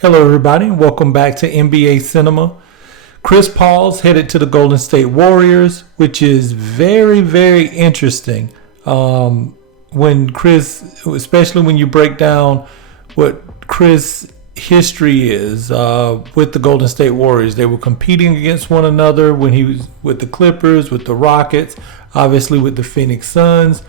Hello, everybody, and welcome back to NBA Cinema. Chris Paul's headed to the Golden State Warriors, which is very, very interesting. When Chris, especially when you break down what Chris' history is with the Golden State Warriors, they were competing against one another when he was with the Clippers, with the Rockets, obviously with the Phoenix Suns,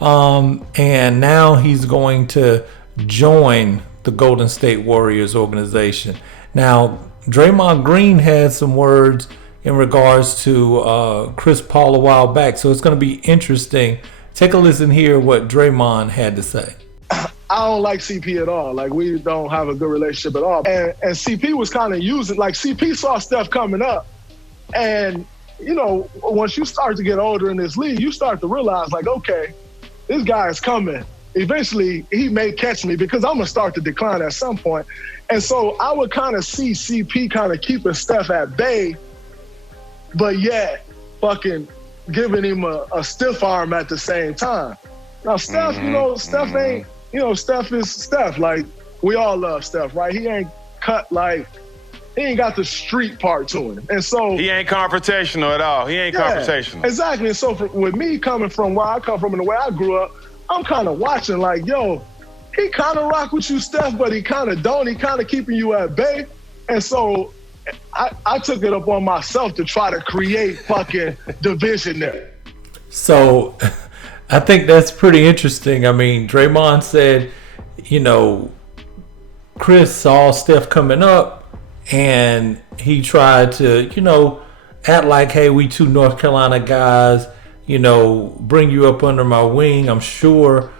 and now he's going to join the Golden State Warriors organization. Now, Draymond Green had some words in regards to Chris Paul a while back, so it's going to be interesting. Take a listen here what Draymond had to say. I don't like CP at all. Like, we don't have a good relationship at all. And CP was kind of using, like, CP saw stuff coming up. And, you know, once you start to get older in this league, you start to realize, like, okay, this guy is coming. Eventually, he may catch me because I'm going to start to decline at some point. And so I would kind of see CP kind of keeping Steph at bay, but yet fucking giving him a stiff arm at the same time. Now, Steph, Steph ain't, Steph is Steph. Like, we all love Steph, right? He ain't cut like, he ain't got the street part to him. And so he ain't confrontational at all. He ain't confrontational. Exactly. And so with me coming from where I come from and the way I grew up, I'm kind of watching like, yo, he kind of rock with you, Steph, but he kind of don't. He kind of keeping you at bay. And so I took it upon myself to try to create fucking division there. So I think that's pretty interesting. I mean, Draymond said, Chris saw Steph coming up and he tried to, act like, hey, we two North Carolina guys, bring you up under my wing. I'm sure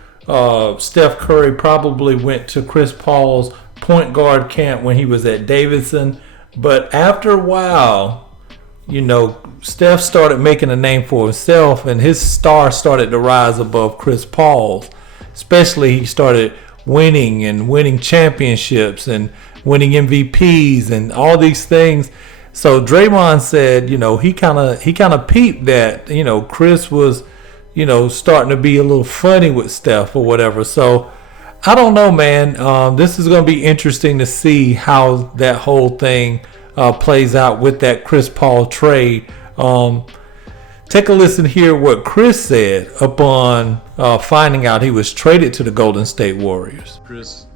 Steph Curry probably went to Chris Paul's point guard camp when he was at Davidson. But after a while, Steph started making a name for himself and his star started to rise above Chris Paul's. Especially he started winning championships and winning MVPs and all these things. So Draymond said, he kind of peeped that, Chris was, starting to be a little funny with Steph or whatever. So I don't know, man. This is going to be interesting to see how that whole thing plays out with that Chris Paul trade. Take a listen here what Chris said upon finding out he was traded to the Golden State Warriors. Chris,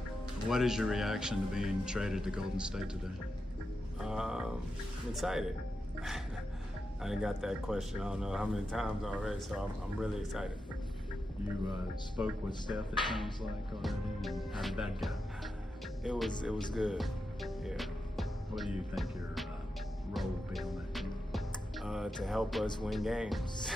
what is your reaction to being traded to Golden State today? I'm excited. I got that question I don't know how many times already, so I'm really excited. You spoke with Steph, it sounds like, already, and how did that go? It was good, yeah. What do you think your role will be on that team? To help us win games.